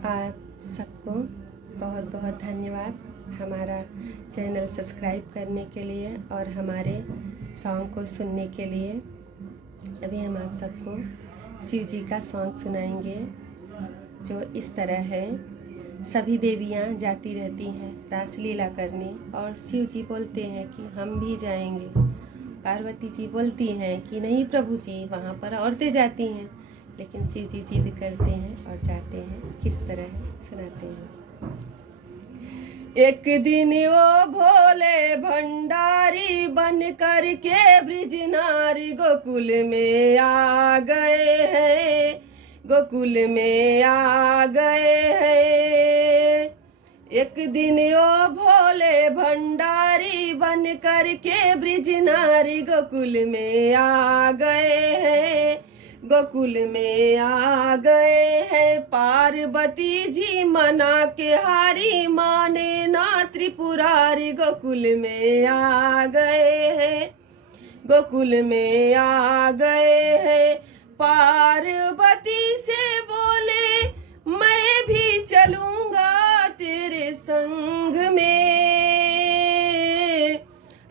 आप सबको बहुत बहुत धन्यवाद हमारा चैनल सब्सक्राइब करने के लिए और हमारे सॉन्ग को सुनने के लिए। अभी हम आप सबको शिव जी का सॉन्ग सुनाएंगे जो इस तरह है। सभी देवियाँ जाती रहती हैं रासलीला करने और शिव जी बोलते हैं कि हम भी जाएंगे। पार्वती जी बोलती हैं कि नहीं प्रभु जी, वहाँ पर औरतें जाती हैं, लेकिन शिव जी जिद करते हैं और जाते हैं। किस तरह सुनाते हैं। एक दिन वो भोले भंडारी बन कर के ब्रिजनारी गोकुल में आ गए हैं, गोकुल में आ गए हैं। एक दिन वो भोले भंडारी बन कर के ब्रिजनारी गोकुल में आ गए हैं, गोकुल में आ गए हैं। पार्वती जी मना के हारी माने ना त्रिपुरारी गोकुल में आ गए हैं, गोकुल में आ गए हैं। पार्वती से बोले मैं भी चलूंगा तेरे संग में,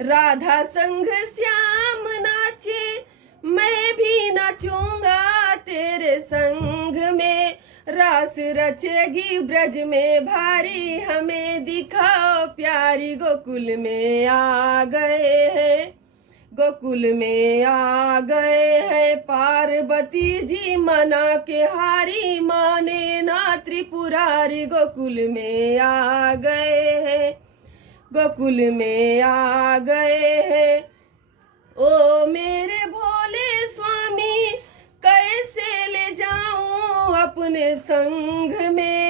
राधा संग श्याम नाचे मैं भी नाचूंगा तेरे संग में। रास रचेगी ब्रज में भारी हमें दिखाओ प्यारी गोकुल में आ गए हैं, गोकुल में आ गए हैं। पार्वती जी मना के हारी माने ना त्रिपुरारी गोकुल में आ गए हैं, गोकुल में आ गए हैं। ओ मेरे भोले स्वामी कैसे ले जाऊं अपने संग में,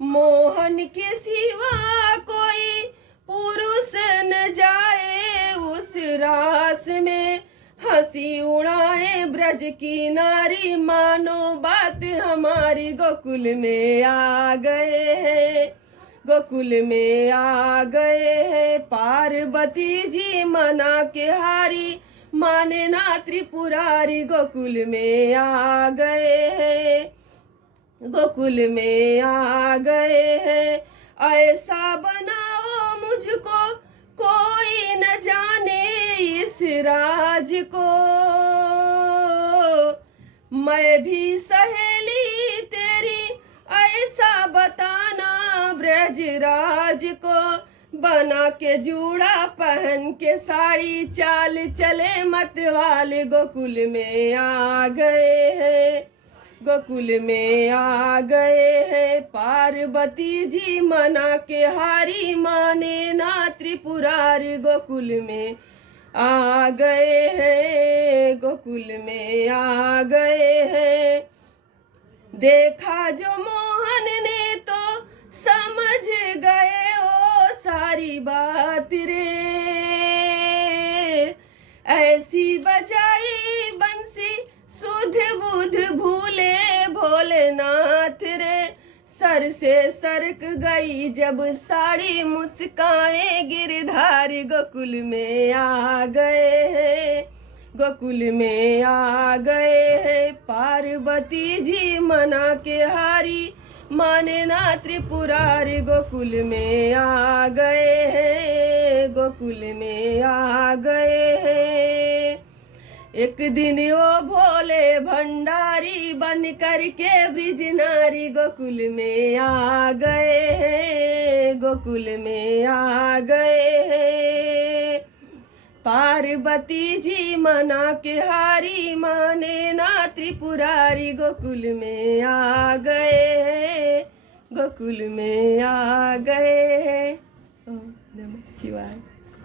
मोहन के सिवा कोई पुरुष न जाए उस रास में। हंसी उड़ाए ब्रज की नारी मानो बात हमारी गोकुल में आ गए हैं, गोकुल में आ गए हैं। पार्वती जी मना के हारी माने ना त्रिपुरारी गोकुल में आ गए हैं, गोकुल में आ गए हैं। ऐसा बनाओ मुझको कोई न जाने इस राज को, मैं भी सहेली तेरी ऐसा बताना ब्रजराज को। बना के जूड़ा पहन के साड़ी चाल चले मतवाले गोकुल में आ गए हैं, गोकुल में आ गए हैं। पार्वती जी मना के हारी माने ना त्रिपुरारी गोकुल में आ गए हैं, गोकुल में आ गए हैं। देखा जो मोहन ने तो समझ गए ओ सारी बात रे, ऐसी बजाई बंसी सुध बुध भूले भोलेनाथ रे। सर से सरक गई जब साड़ी मुस्काए गिरधारी गोकुल में आ गए हैं, गोकुल में आ गए हैं। पार्वती जी मना के हारी माने ना त्रिपुरारी गोकुल में आ गए हैं, गोकुल में आ गए हैं। एक दिन वो भोले भंडारी बन कर के ब्रिजनारी गोकुल में आ गए हैं, गोकुल में आ गए हैं। पार्वती जी मना के हारी माने ना त्रिपुरारी गोकुल में आ गए हैं, गोकुल में आ गए हैं। ओम नमः शिवाय।